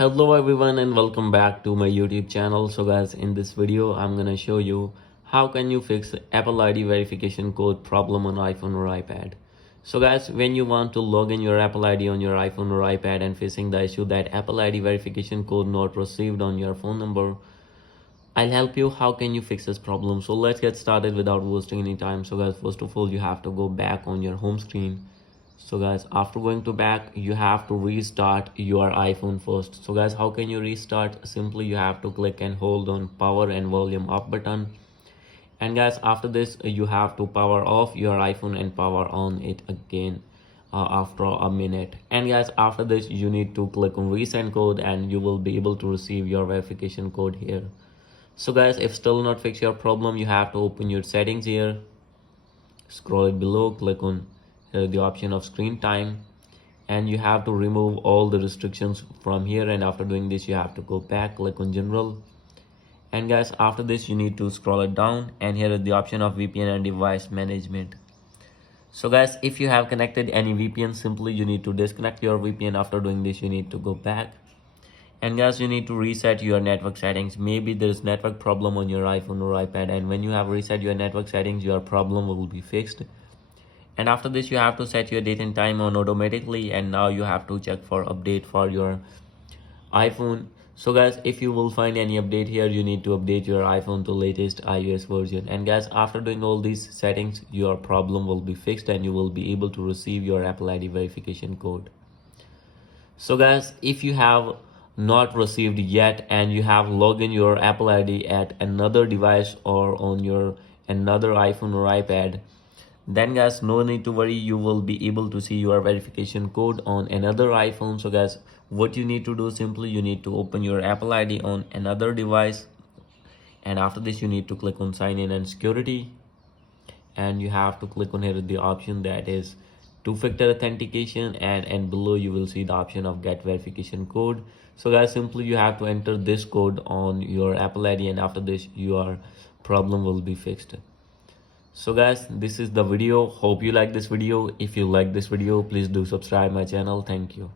Hello everyone and welcome back to my YouTube channel. So guys, in this video I'm gonna show you how can you fix Apple ID verification code problem on iPhone or iPad. So guys, when you want to log in your Apple ID on your iPhone or iPad and facing the issue that Apple ID verification code not received on your phone number, I'll help you how can you fix this problem. So let's get started without wasting any time. So guys, first of all you have to go back on your home screen. So guys, after going to back, you have to restart your iPhone first. So guys, how can you restart? Simply you have to click and hold on power and volume up button. And guys, after this you have to power off your iPhone and power on it again after a minute. And guys, after this you need to click on resend code and you will be able to receive your verification code here. So guys, if still not fix your problem, you have to open your settings here, scroll it below, click on the option of screen time, and you have to remove all the restrictions from here. And after doing this you have to go back, click on general, and guys, after this you need to scroll it down, and here is the option of VPN and device management. So guys, if you have connected any VPN, simply you need to disconnect your VPN. After doing this you need to go back, and guys, you need to reset your network settings. Maybe there is network problem on your iPhone or iPad, and when you have reset your network settings your problem will be fixed. And after this you have to set your date and time on automatically, and now you have to check for update for your iPhone. So guys, if you will find any update here, you need to update your iPhone to latest iOS version. And guys, after doing all these settings your problem will be fixed and you will be able to receive your Apple ID verification code. So guys, if you have not received yet and you have logged in your Apple ID at another device or on your another iPhone or iPad, then guys, no need to worry, you will be able to see your verification code on another iPhone. So guys, what you need to do, simply you need to open your Apple ID on another device, and after this you need to click on sign in and security, and you have to click on here the option that is two-factor authentication, and below you will see the option of get verification code. So guys, simply you have to enter this code on your Apple ID, and after this your problem will be fixed. So guys, this is the video. Hope you like this video. If you like this video, please do subscribe my channel. Thank you.